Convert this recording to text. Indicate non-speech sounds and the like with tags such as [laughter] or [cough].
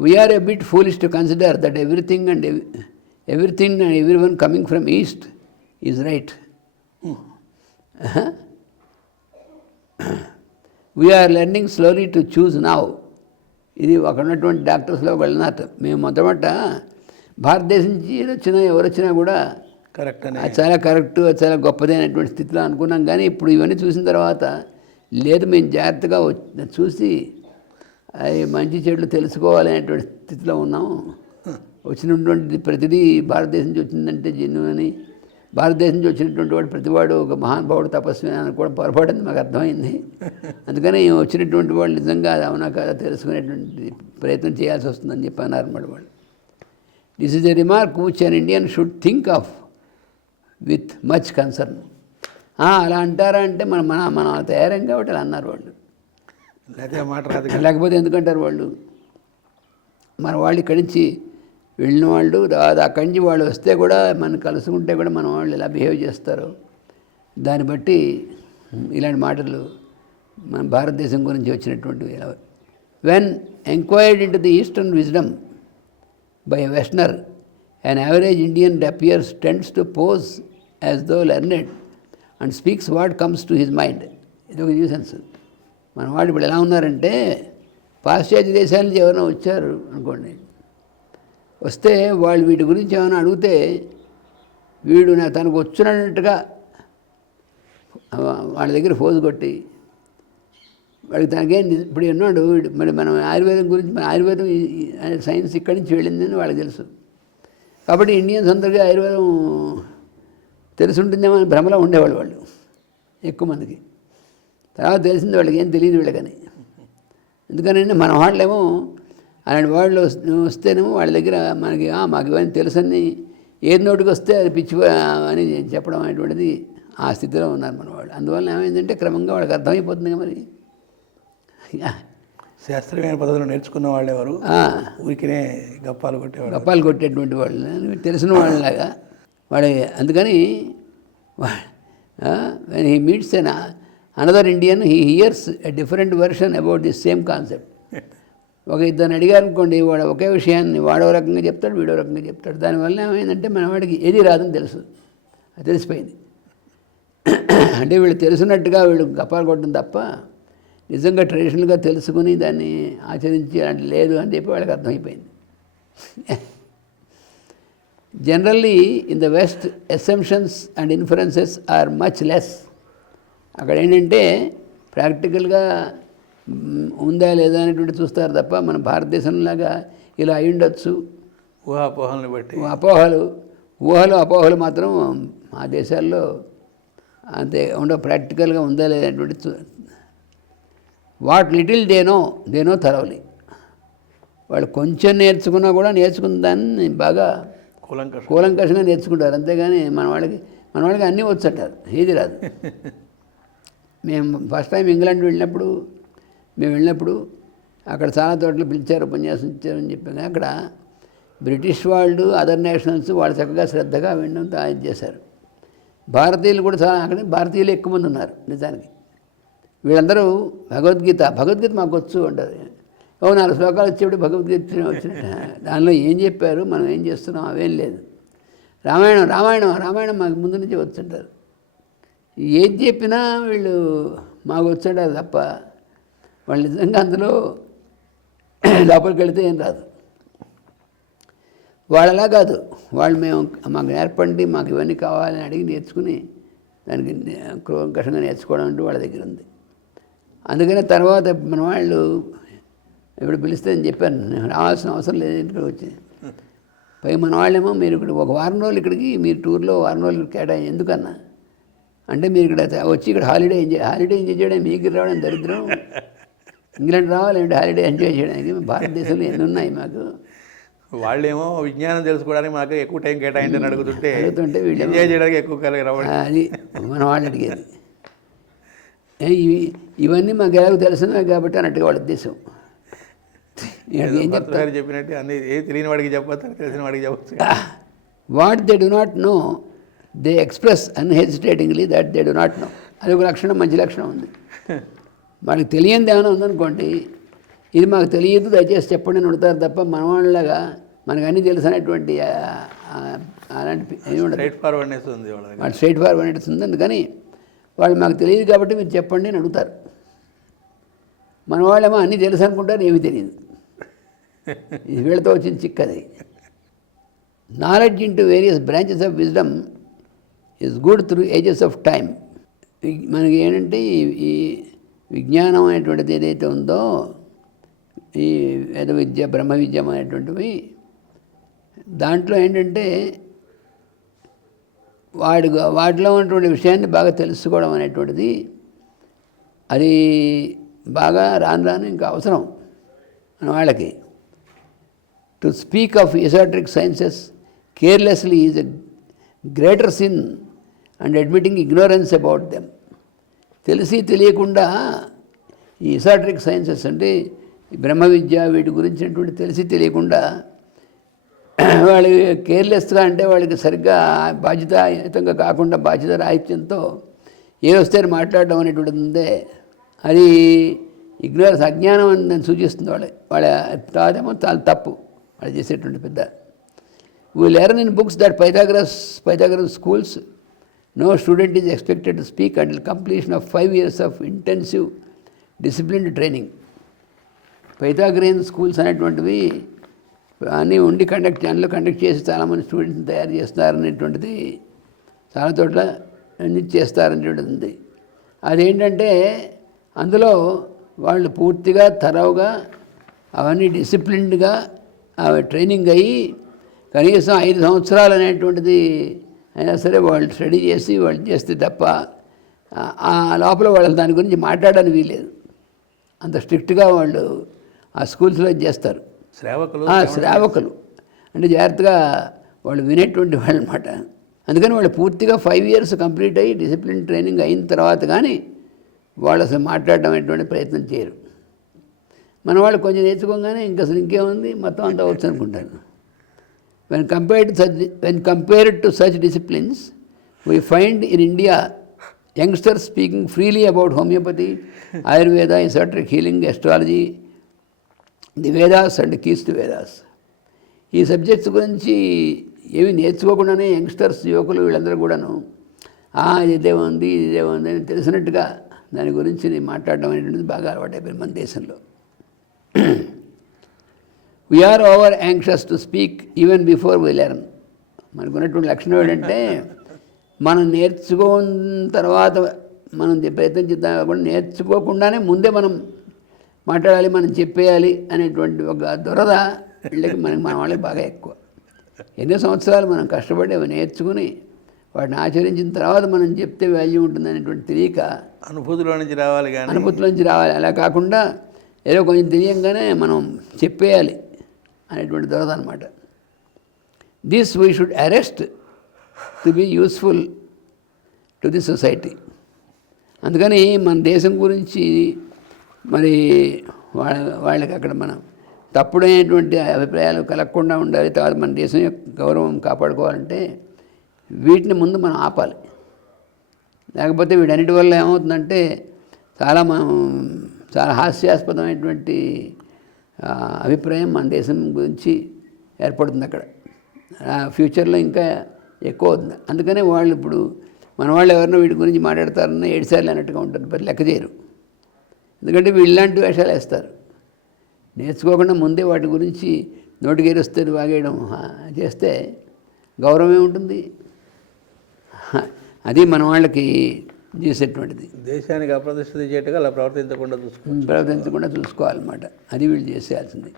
We're a bit foolish to consider that everything and everything and every one coming from east is right we're learning slowly to choose now ఇది ఒక ఉన్నటువంటి డాక్టర్స్లో వెళ్ళినట్టు మేము మొట్టమొట్ట భారతదేశం నుంచి ఎవరు వచ్చినా కూడా కరెక్ట్ చాలా కరెక్ట్ చాలా గొప్పది అనేటువంటి స్థితిలో అనుకున్నాం. కానీ ఇప్పుడు ఇవన్నీ చూసిన తర్వాత లేదు మేము జాగ్రత్తగా చూసి అది మంచి చెడులు తెలుసుకోవాలనేటువంటి స్థితిలో ఉన్నాం. వచ్చినటువంటి ప్రతిదీ భారతదేశం నుంచి వచ్చిందంటే జన్ను అని భారతదేశం నుంచి వచ్చినటువంటి వాడు ప్రతివాడు ఒక మహానుభావుడు తపస్వి అని కూడా పొరపాటు మాకు అర్థమైంది. అందుకని వచ్చినటువంటి వాళ్ళు నిజంగా అది అవునా కాదా తెలుసుకునేటువంటి ప్రయత్నం చేయాల్సి వస్తుందని చెప్పి అన్నారు అన్నమాట వాళ్ళు this is a remark which an Indian should think of with much concern అలా అంటారా అంటే మన మన మనం తయారం కాబట్టి అలా అన్నారు వాళ్ళు. అదే మాట రాదు లేకపోతే ఎందుకంటారు వాళ్ళు? మన వాళ్ళు ఇక్కడి నుంచి వెళ్ళిన వాళ్ళు రాదు. అక్కడి నుంచి వాళ్ళు వస్తే కూడా మనం కలుసుకుంటే కూడా మన వాళ్ళు ఎలా బిహేవ్ చేస్తారు. దాన్ని బట్టి ఇలాంటి మాటలు మన భారతదేశం గురించి వచ్చినటువంటివి when enquired into the eastern wisdom by westerner an average Indian appears tends to pose as though learned and speaks what comes to his mind ఇది ఒక న్యూసెన్స్. మన వాళ్ళు ఇప్పుడు ఎలా ఉన్నారంటే పాశ్చాత్య దేశాల నుంచి ఎవరైనా వచ్చారు అనుకోండి. వస్తే వాళ్ళు వీటి గురించి ఏమైనా అడిగితే వీడు నా తనకు వచ్చినట్టుగా వాళ్ళ దగ్గర ఫోజు కొట్టి వాడికి తనకేం ఇప్పుడు ఉన్నాడు వీడు మరి మనం ఆయుర్వేదం గురించి మన ఆయుర్వేదం సైన్స్ ఇక్కడి నుంచి వెళ్ళిందని వాళ్ళకి తెలుసు. కాబట్టి ఇండియన్స్ అందరికీ ఆయుర్వేదం తెలుసుంటుందేమో అని భ్రమలో ఉండేవాళ్ళు వాళ్ళు ఎక్కువ మందికి. తర్వాత తెలిసింది వాళ్ళకి ఏం తెలియదు వీళ్ళకని. ఎందుకనంటే మన వాళ్ళేమో అలాంటి వాళ్ళు వస్- వస్తేనేమో వాళ్ళ దగ్గర మనకి "ఆ, మాకు ఇవన్నీ తెలుసని ఏది నోటికి వస్తే అది పిచ్చి అని చెప్పడం అనేటువంటిది ఆ స్థితిలో ఉన్నారు మన వాళ్ళు. అందువల్ల ఏమైందంటే క్రమంగా వాళ్ళకి అర్థమైపోతుంది కదా మరి. యా. శాస్త్రీయమైన పద్ధతులు నేర్చుకున్న వాళ్ళు ఎవరు? ఊరికినే గప్పాలు కొట్టేవాడు గప్పాలు కొట్టేటువంటి వాళ్ళు. తెలిసిన వాళ్ళలాగా. వాడు అందుకని he meets an another Indian he hears a different version about this same concept ఒక ఇద్దరిని అడిగారు అనుకోండి వాడు ఒకే విషయాన్ని వాడో రకంగా చెప్తాడు వీడో రకంగా చెప్తాడు. దానివల్ల ఏమైందంటే మన వాడికి ఏది రాదని తెలుసు. అది తెలిసిపోయింది. [clears throat] అంటే వీళ్ళు తెలిసినట్టుగా వీళ్ళు గప్పాలు కొట్టడం తప్ప నిజంగా ట్రెడిషనల్గా తెలుసుకుని దాన్ని ఆచరించి అంటే లేదు అని చెప్పి వాళ్ళకి అర్థమైపోయింది. Generally in the west assumptions and inferences are much less అక్కడ ఏంటంటే ప్రాక్టికల్గా ఉందా లేదా అనేటువంటి చూస్తారు తప్ప మన భారతదేశంలాగా ఇలా అయి ఉండొచ్చు ఊహాపోహల్ని బట్టి. అపోహలు ఊహలు అపోహలు మాత్రం ఆ దేశాల్లో అంతే ఉండ ప్రాక్టికల్గా ఉందా లేదనేటువంటి చూ- వాట్ లిటిల్ దేనో దేనో తరవలి వాళ్ళు కొంచెం నేర్చుకున్నా కూడా నేర్చుకున్న దాన్ని బాగా కూలంకష. కూలంకషంగా నేర్చుకుంటారు. అంతేగాని మన వాళ్ళకి మన వాళ్ళకి అన్నీ వచ్చంటారు. ఏది రాదు. [laughs] మేము ఫస్ట్ టైం ఇంగ్లాండ్ వెళ్ళినప్పుడు మేము వెళ్ళినప్పుడు అక్కడ చాలా చోట్ల పిలిచారు ఉపన్యాసం ఇచ్చారని చెప్పాను అక్కడ బ్రిటిష్ వాళ్ళు అదర్ నేషనల్స్ వాళ్ళు చక్కగా శ్రద్ధగా వినడం తయారు చేశారు. భారతీయులు కూడా చాలా అక్కడ భారతీయులు ఎక్కువ మంది ఉన్నారు నిజానికి. వీళ్ళందరూ భగవద్గీత భగవద్గీత మాకు వచ్చు అంటారు. ఓ నాలుగు శ్లోకాలు వచ్చేప్పుడు భగవద్గీత వచ్చినట్టు. దానిలో ఏం చెప్పారు మనం ఏం చేస్తున్నాం అవేం లేదు. రామాయణం రామాయణం రామాయణం మాకు ముందు నుంచి వచ్చుంటారు ఏది చెప్పినా వీళ్ళు మాకు వచ్చాడా తప్ప వాళ్ళు నిజంగా అందులో లోపలికి వెళితే ఏం రాదు. వాళ్ళలా కాదు. వాళ్ళు మేము మాకు నేర్పండి మాకు ఇవన్నీ కావాలని అడిగి నేర్చుకుని దానికి క్రోంకషంగా నేర్చుకోవడం అంటూ వాళ్ళ దగ్గర ఉంది. అందుకనే తర్వాత మన వాళ్ళు ఇప్పుడు పిలిస్తే అని చెప్పాను రావాల్సిన అవసరం లేదు ఇంటికి వచ్చి. పై మన వాళ్ళేమో మీరు ఇక్కడ ఒక వారం రోజులు ఇక్కడికి మీరు టూర్లో వారం రోజులు కేటాయి ఎందుకన్నా? అంటే మీరు ఇక్కడ వచ్చి ఇక్కడ హాలిడే ఎంజాయ్ హాలిడే ఎంజాయ్ చేయడం మీకు రావడం దరిద్రం. ఇంగ్లాండ్ రావాలంటే హాలిడే ఎంజాయ్ చేయడానికి భారతదేశంలో ఎన్ని ఉన్నాయి మాకు? వాళ్ళేమో విజ్ఞానం తెలుసుకోవడానికి మాకు ఎక్కువ టైం కేటాయించని అడుగుతుంటే అడుగుతుంటే వీళ్ళేమో- ఎంజాయ్ చేయడానికి ఎక్కువ కాలం రావడం. అది మన వాళ్ళు అడిగేది. ఇవి- ఇవన్నీ మాకు ఎలాగో తెలిసినా కాబట్టి అన్నట్టుగా వాళ్ళ ఉద్దేశం. ఏం చెప్తారు? చెప్పినట్టు అన్ని ఏ తెలియని వాడికి చెప్పొచ్చు తెలిసిన వాడికి చెప్పచ్చు what they do not know they express unhesitatingly that they do not know అది ఒక లక్షణం మంచి లక్షణం ఉంది. [laughs] వాళ్ళకి తెలియంది ఏమైనా ఉందనుకోండి ఇది మాకు తెలియదు దయచేసి చెప్పండి అని అడుగుతారు తప్ప మన వాళ్ళలాగా మనకు అన్నీ తెలుసు అనేటువంటి అలాంటి స్ట్రైట్ ఫార్వర్డ్నెస్ ఉంది వాళ్ళ స్ట్రైట్ ఫార్వర్డ్ ఉంటుంది అందుకని వాళ్ళు మాకు తెలియదు కాబట్టి మీరు చెప్పండి అని అడుగుతారు. మన వాళ్ళేమో అన్నీ తెలుసు అనుకుంటారు ఏమీ తెలియదు. [laughs] ఇది వీళ్ళతో వచ్చిన చిక్కది. Knowledge into various branches of wisdom is good through ages of time మనకి ఏంటంటే ఈ- విజ్ఞానం అనేటువంటిది ఏదైతే ఉందో ఈ వేద విద్య బ్రహ్మ విద్య అనేటువంటివి దాంట్లో ఏంటంటే వాడి వాటిలో ఉన్నటువంటి విషయాన్ని బాగా తెలుసుకోవడం అనేటువంటిది అది బాగా రాను రాను ఇంకా అవసరం మన వాళ్ళకి. To speak of esoteric sciences carelessly is a greater sin and admitting ignorance about them తెలిసి తెలియకుండా ఈ ఇసాట్రిక్ సైన్సెస్ అంటే బ్రహ్మ విద్య వీటి గురించినటువంటి తెలిసి తెలియకుండా [clears throat] వాళ్ళు కేర్లెస్గా అంటే వాళ్ళకి సరిగ్గా బాధ్యతాయుతంగా కాకుండా బాధ్యత రాహిత్యంతో ఏ వస్తే మాట్లాడడం అనేటువంటిది ఉందే అది ఇగ్నోరెన్స్ అజ్ఞానం అని నేను సూచిస్తుంది వాళ్ళ వాళ్ళ తాదేమో చాలా తప్పు. వాళ్ళు చేసేటువంటి పెద్ద. We learn in books that Pythagoras Pythagoras schools no student is expected to speak and completion of five years of intensive disciplined training Pythagorean schools అనేటువంటివి అన్నీ ఉండి కండక్ట్ అందులో కండక్ట్ చేసి చాలామంది స్టూడెంట్స్ని తయారు చేస్తారనేటువంటిది చాలా చోట్ల చేస్తారనేటువంటిది ఉంది. అదేంటంటే అందులో వాళ్ళు పూర్తిగా తరవుగా అవన్నీ డిసిప్లిన్డ్గా ట్రైనింగ్ అయ్యి కనీసం ఐదు సంవత్సరాలు అనేటువంటిది అయినా సరే వాళ్ళు స్టడీ చేసి వాళ్ళు చేస్తే తప్ప ఆ- లోపల వాళ్ళు దాని గురించి మాట్లాడడానికి వీలేదు అంత స్ట్రిక్ట్గా వాళ్ళు ఆ స్కూల్స్లో చేస్తారు. శ్రావకులు? శ్రావకులు. అంటే జాగ్రత్తగా వాళ్ళు వినేటువంటి వాళ్ళు అనమాట అందుకని వాళ్ళు పూర్తిగా ఫైవ్ ఇయర్స్ కంప్లీట్ అయ్యి డిసిప్లిన్ ట్రైనింగ్ అయిన తర్వాత కానీ వాళ్ళు అసలు మాట్లాడడం అనేటువంటి ప్రయత్నం చేయరు. మన వాళ్ళు కొంచెం నేర్చుకోగానే ఇంకా అసలు ఇంకేముంది? మొత్తం అంతా వచ్చు అనుకుంటారు When compared, to such, when compared to such disciplines we find in India youngsters speaking freely about homeopathy Ayurveda esoteric healing astrology the Vedas and keys the Vedas ఈ సబ్జెక్ట్స్ గురించి ఏమి నేర్చుకోకుండానే యంగ్స్టర్స్ యువకులు వీళ్ళందరూ కూడాను ఇది ఇదే ఇది ఇదే అని తెలిసినట్టుగా దాని గురించి మాట్లాడడం అనేటువంటిది బాగా అలవాటైపోయింది మన దేశంలో. We're over anxious to speak even before we learn మనకు ఉన్నటువంటి లక్షణం ఏంటంటే మనం నేర్చుకున్న తర్వాత మనం ప్రయత్నం చేద్దాం కాకుండా నేర్చుకోకుండానే ముందే మనం మాట్లాడాలి మనం చెప్పేయాలి అనేటువంటి ఒక దురద వీళ్ళకి మనకి మన వాళ్ళకి బాగా ఎక్కువ. ఎన్నో సంవత్సరాలు మనం కష్టపడి అవి నేర్చుకుని వాటిని ఆచరించిన తర్వాత మనం చెప్తే వాల్యూ ఉంటుంది అనేటువంటి తెలియక అనుభూతిలో నుంచి రావాలి కానీ అనుభూతిలోంచి రావాలి. అలా కాకుండా ఏదో కొంచెం తెలియంగానే మనం చెప్పేయాలి. అనేటువంటి దొరద అనమాట this we should arrest to be useful to the society అందుకని మన దేశం గురించి మరి వాళ్ళ వాళ్ళకి అక్కడ మనం తప్పుడైనటువంటి అభిప్రాయాలు కలగకుండా ఉండాలి. తర్వాత మన దేశం యొక్క గౌరవం కాపాడుకోవాలంటే వీటిని ముందు మనం ఆపాలి. లేకపోతే వీటన్నిటి వల్ల ఏమవుతుందంటే చాలా మనం చాలా హాస్యాస్పదమైనటువంటి అభిప్రాయం మన దేశం గురించి ఏర్పడుతుంది అక్కడ. ఫ్యూచర్లో ఇంకా ఎక్కువ అవుతుంది. అందుకనే వాళ్ళు ఇప్పుడు మన వాళ్ళు ఎవరినో వీటి గురించి మాట్లాడతారన్న ఏడుసార్లు అన్నట్టుగా ఉంటారు మరి లెక్క చేయరు. ఎందుకంటే వీళ్ళు ఇలాంటి వేషాలు వేస్తారు. నేర్చుకోకుండా ముందే వాటి గురించి నోటికేరుస్తే వాగేయడం చేస్తే గౌరవం ఏముంటుంది? అది మన వాళ్ళకి చేసేటువంటిది. దేశానికి అప్రతిష్ఠిత చేయటగా అలా ప్రవర్తించకుండా చూసుకో ప్రవర్తించకుండా చూసుకోవాలన్నమాట. అది వీళ్ళు చేసేయాల్సింది.